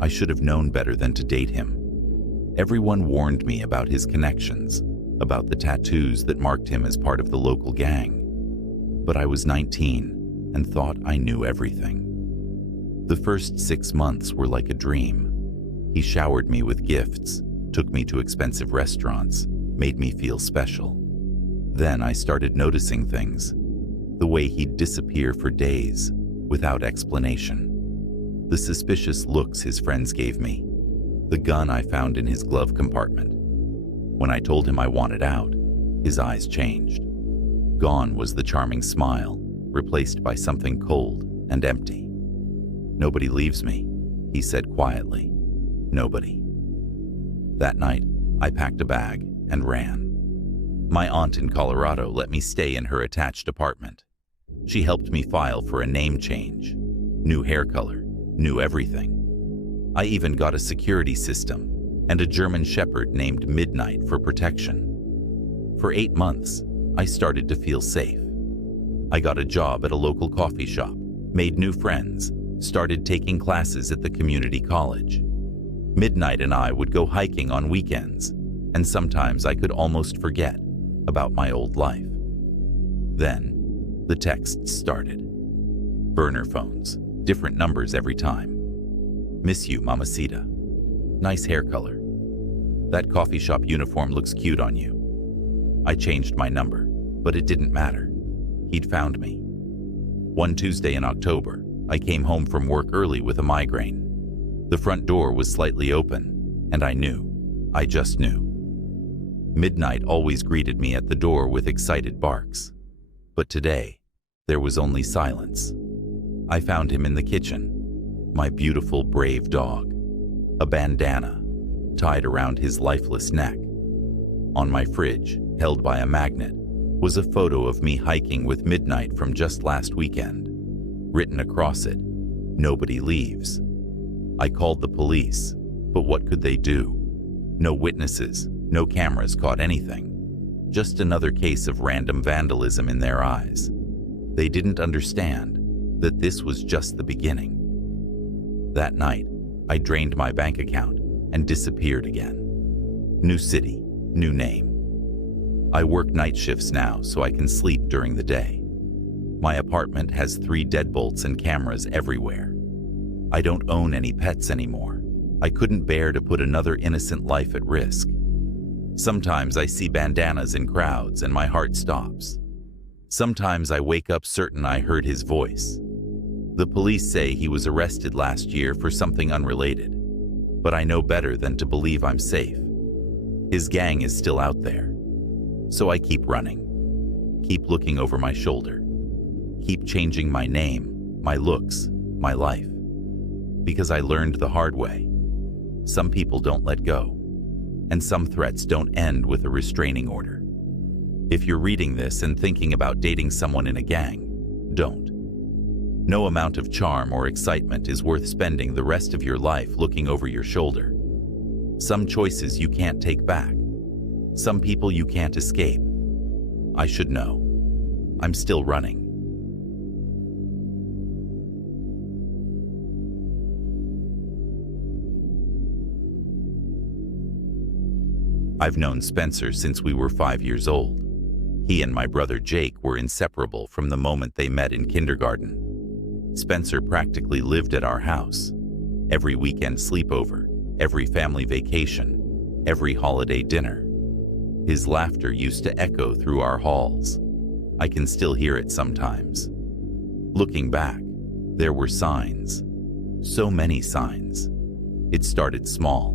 I should have known better than to date him. Everyone warned me about his connections, about the tattoos that marked him as part of the local gang. But I was 19 and thought I knew everything. The first 6 months were like a dream. He showered me with gifts, took me to expensive restaurants, made me feel special. Then I started noticing things. The way he'd disappear for days, without explanation. The suspicious looks his friends gave me. The gun I found in his glove compartment. When I told him I wanted out, his eyes changed. Gone was the charming smile, replaced by something cold and empty. "Nobody leaves me," he said quietly. "Nobody." That night, I packed a bag and ran. My aunt in Colorado let me stay in her attached apartment. She helped me file for a name change. New hair color, new everything. I even got a security system and a German Shepherd named Midnight for protection. For 8 months, I started to feel safe. I got a job at a local coffee shop, made new friends, started taking classes at the community college. Midnight and I would go hiking on weekends, and sometimes I could almost forget about my old life. Then, the texts started. Burner phones, different numbers every time. "Miss you, Mamacita. Nice hair color. That coffee shop uniform looks cute on you." I changed my number, but it didn't matter. He'd found me. One Tuesday in October, I came home from work early with a migraine. The front door was slightly open, and I knew. I just knew. Midnight always greeted me at the door with excited barks. But today, there was only silence. I found him in the kitchen, my beautiful, brave dog, a bandana tied around his lifeless neck. On my fridge, held by a magnet, was a photo of me hiking with Midnight from just last weekend. Written across it, "Nobody leaves." I called the police, but what could they do? No witnesses, no cameras caught anything. Just another case of random vandalism in their eyes. They didn't understand that this was just the beginning. That night, I drained my bank account and disappeared again. New city, new name. I work night shifts now so I can sleep during the day. My apartment has 3 deadbolts and cameras everywhere. I don't own any pets anymore. I couldn't bear to put another innocent life at risk. Sometimes I see bandanas in crowds and my heart stops. Sometimes I wake up certain I heard his voice. The police say he was arrested last year for something unrelated, but I know better than to believe I'm safe. His gang is still out there. So I keep running, keep looking over my shoulder, keep changing my name, my looks, my life. Because I learned the hard way. Some people don't let go, and some threats don't end with a restraining order. If you're reading this and thinking about dating someone in a gang, don't. No amount of charm or excitement is worth spending the rest of your life looking over your shoulder. Some choices you can't take back. Some people you can't escape. I should know. I'm still running. I've known Spencer since we were 5 years old. He and my brother Jake were inseparable from the moment they met in kindergarten. Spencer practically lived at our house. Every weekend sleepover, every family vacation, every holiday dinner. His laughter used to echo through our halls. I can still hear it sometimes. Looking back, there were signs. So many signs. It started small.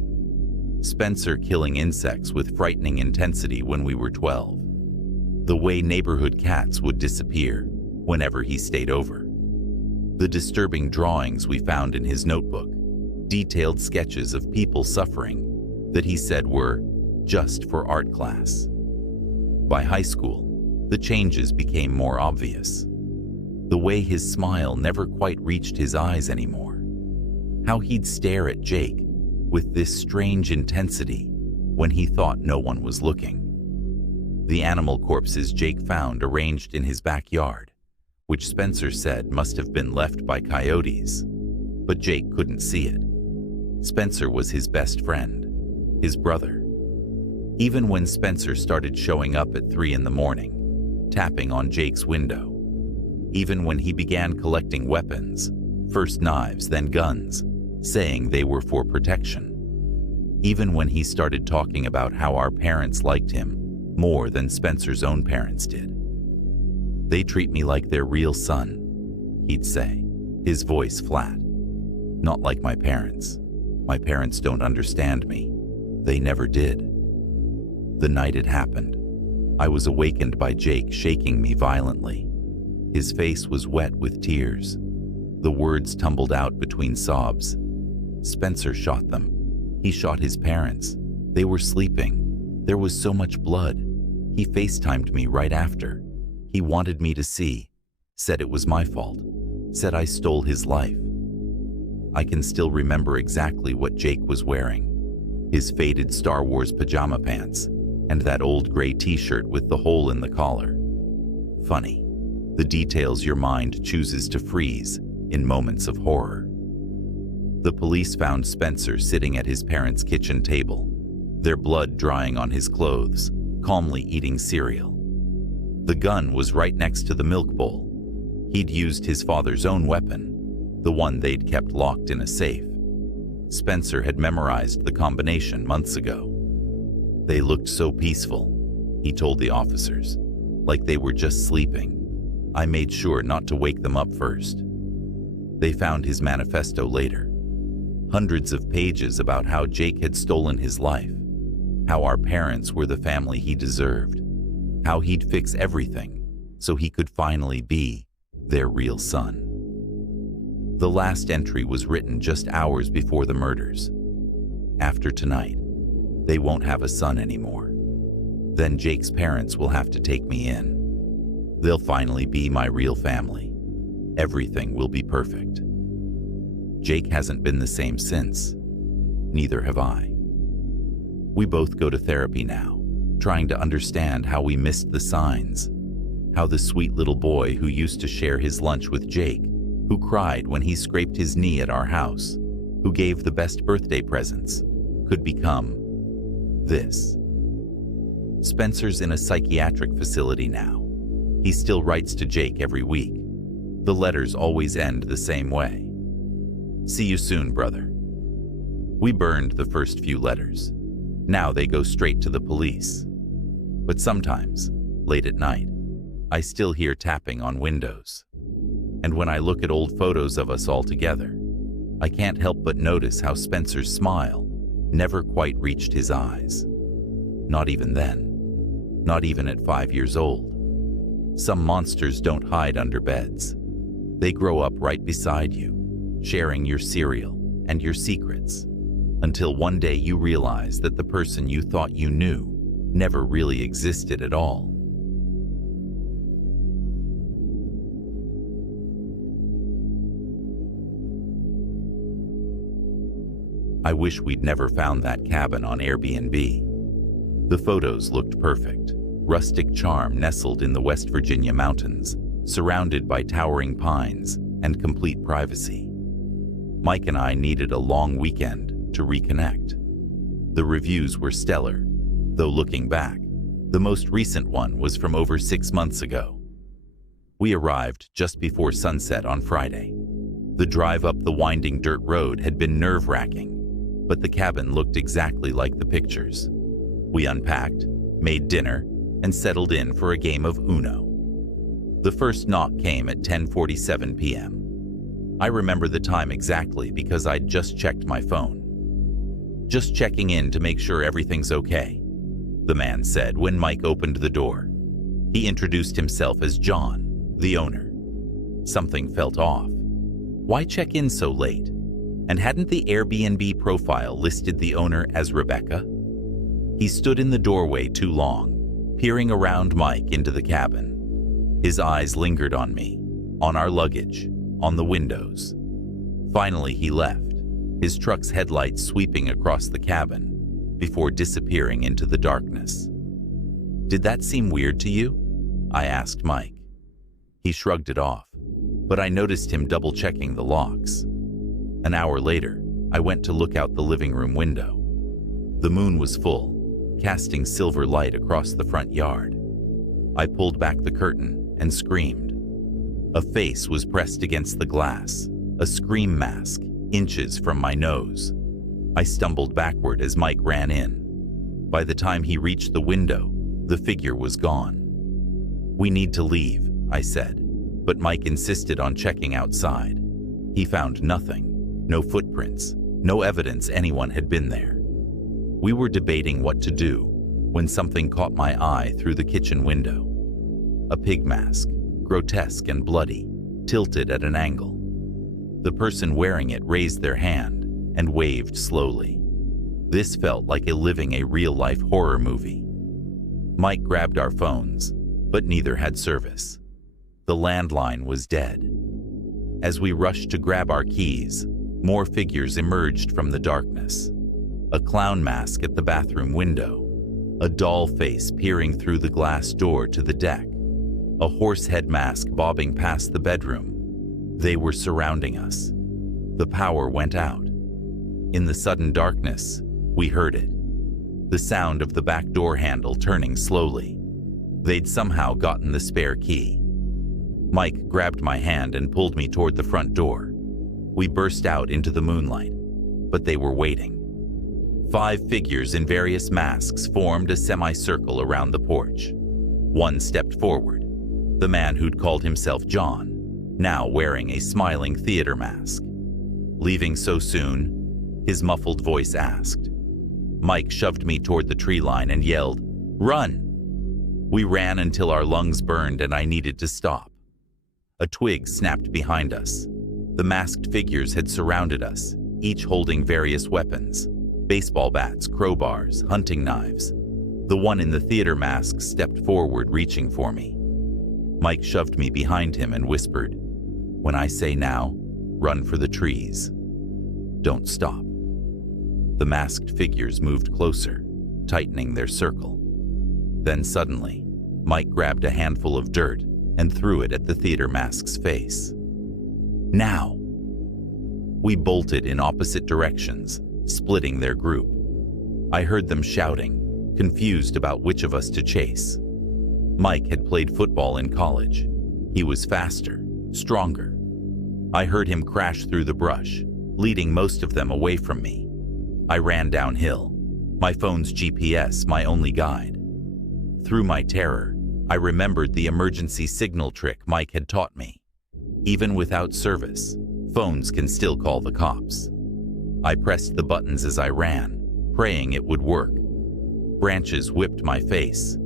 Spencer killing insects with frightening intensity when we were 12. The way neighborhood cats would disappear whenever he stayed over. The disturbing drawings we found in his notebook, detailed sketches of people suffering that he said were just for art class. By high school, the changes became more obvious. The way his smile never quite reached his eyes anymore. How he'd stare at Jake with this strange intensity when he thought no one was looking. The animal corpses Jake found arranged in his backyard, which Spencer said must have been left by coyotes, but Jake couldn't see it. Spencer was his best friend, his brother. Even when Spencer started showing up at 3 in the morning, tapping on Jake's window. Even when he began collecting weapons, first knives, then guns, saying they were for protection. Even when he started talking about how our parents liked him more than Spencer's own parents did. They treat me like their real son, he'd say, his voice flat. Not like my parents. My parents don't understand me. They never did. The night it happened, I was awakened by Jake shaking me violently. His face was wet with tears. The words tumbled out between sobs. Spencer shot them. He shot his parents. They were sleeping. There was so much blood. He FaceTimed me right after. He wanted me to see. Said it was my fault. Said I stole his life. I can still remember exactly what Jake was wearing. His faded Star Wars pajama pants and that old gray t-shirt with the hole in the collar. Funny, the details your mind chooses to freeze in moments of horror. The police found Spencer sitting at his parents' kitchen table, their blood drying on his clothes, calmly eating cereal. The gun was right next to the milk bowl. He'd used his father's own weapon, the one they'd kept locked in a safe. Spencer had memorized the combination months ago. They looked so peaceful, he told the officers, like they were just sleeping. I made sure not to wake them up first. They found his manifesto later. Hundreds of pages about how Jake had stolen his life, how our parents were the family he deserved, how he'd fix everything so he could finally be their real son. The last entry was written just hours before the murders. After tonight, they won't have a son anymore. Then Jake's parents will have to take me in. They'll finally be my real family. Everything will be perfect. Jake hasn't been the same since. Neither have I. We both go to therapy now, trying to understand how we missed the signs, how the sweet little boy who used to share his lunch with Jake, who cried when he scraped his knee at our house, who gave the best birthday presents, could become this. Spencer's in a psychiatric facility now. He still writes to Jake every week. The letters always end the same way. See you soon, brother. We burned the first few letters. Now they go straight to the police. But sometimes, late at night, I still hear tapping on windows. And when I look at old photos of us all together, I can't help but notice how Spencer's smile never quite reached his eyes. Not even then. Not even at 5 years old. Some monsters don't hide under beds. They grow up right beside you, sharing your cereal and your secrets, until one day you realize that the person you thought you knew never really existed at all. I wish we'd never found that cabin on Airbnb. The photos looked perfect. Rustic charm nestled in the West Virginia mountains, surrounded by towering pines and complete privacy. Mike and I needed a long weekend to reconnect. The reviews were stellar, though looking back, the most recent one was from over 6 months ago. We arrived just before sunset on Friday. The drive up the winding dirt road had been nerve-wracking, but the cabin looked exactly like the pictures. We unpacked, made dinner, and settled in for a game of Uno. The first knock came at 10:47 p.m. I remember the time exactly because I'd just checked my phone. Just checking in to make sure everything's okay, the man said when Mike opened the door. He introduced himself as John, the owner. Something felt off. Why check in so late? And hadn't the Airbnb profile listed the owner as Rebecca? He stood in the doorway too long, peering around Mike into the cabin. His eyes lingered on me, on our luggage, on the windows. Finally, he left, his truck's headlights sweeping across the cabin before disappearing into the darkness. Did that seem weird to you? I asked Mike. He shrugged it off, but I noticed him double-checking the locks. An hour later, I went to look out the living room window. The moon was full, casting silver light across the front yard. I pulled back the curtain and screamed. A face was pressed against the glass, a scream mask, inches from my nose. I stumbled backward as Mike ran in. By the time he reached the window, the figure was gone. "We need to leave," I said, but Mike insisted on checking outside. He found nothing, no footprints, no evidence anyone had been there. We were debating what to do when something caught my eye through the kitchen window. A pig mask, grotesque and bloody, tilted at an angle. The person wearing it raised their hand and waved slowly. This felt like living a real-life horror movie. Mike grabbed our phones, but neither had service. The landline was dead. As we rushed to grab our keys, more figures emerged from the darkness. A clown mask at the bathroom window, a doll face peering through the glass door to the deck, a horse head mask bobbing past the bedroom. They were surrounding us. The power went out. In the sudden darkness, we heard it. The sound of the back door handle turning slowly. They'd somehow gotten the spare key. Mike grabbed my hand and pulled me toward the front door. We burst out into the moonlight, but they were waiting. 5 figures in various masks formed a semicircle around the porch. One stepped forward, the man who'd called himself John, now wearing a smiling theater mask. "Leaving so soon?" his muffled voice asked. Mike shoved me toward the tree line and yelled, "Run!" We ran until our lungs burned and I needed to stop. A twig snapped behind us. The masked figures had surrounded us, each holding various weapons: baseball bats, crowbars, hunting knives. The one in the theater mask stepped forward, reaching for me. Mike shoved me behind him and whispered, "When I say now, run for the trees. Don't stop." The masked figures moved closer, tightening their circle. Then suddenly, Mike grabbed a handful of dirt and threw it at the theater mask's face. "Now!" We bolted in opposite directions, splitting their group. I heard them shouting, confused about which of us to chase. Mike had played football in college. He was faster, stronger. I heard him crash through the brush, leading most of them away from me. I ran downhill, my phone's GPS my only guide. Through my terror, I remembered the emergency signal trick Mike had taught me. Even without service, phones can still call the cops. I pressed the buttons as I ran, praying it would work. Branches whipped my face.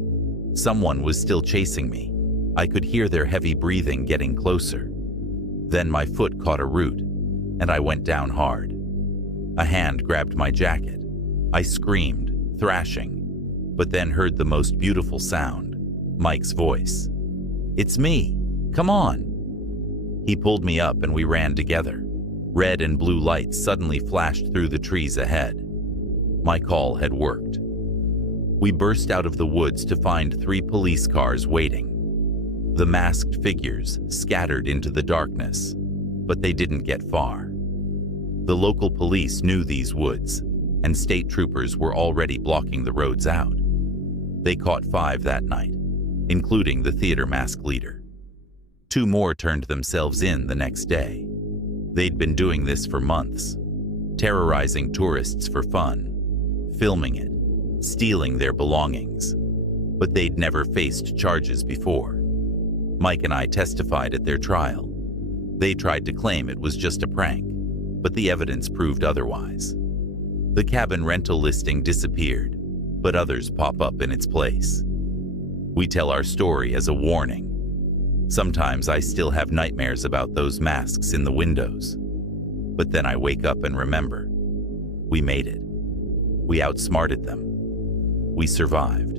Someone was still chasing me. I could hear their heavy breathing getting closer. Then my foot caught a root, and I went down hard. A hand grabbed my jacket. I screamed, thrashing, but then heard the most beautiful sound, Mike's voice. "It's me! Come on!" He pulled me up and we ran together. Red and blue lights suddenly flashed through the trees ahead. My call had worked. We burst out of the woods to find 3 police cars waiting. The masked figures scattered into the darkness, but they didn't get far. The local police knew these woods, and state troopers were already blocking the roads out. They caught 5 that night, including the theater mask leader. 2 more turned themselves in the next day. They'd been doing this for months, terrorizing tourists for fun, filming it, stealing their belongings. But they'd never faced charges before. Mike and I testified at their trial. They tried to claim it was just a prank, but the evidence proved otherwise. The cabin rental listing disappeared, but others pop up in its place. We tell our story as a warning. Sometimes I still have nightmares about those masks in the windows. But then I wake up and remember. We made it. We outsmarted them. We survived.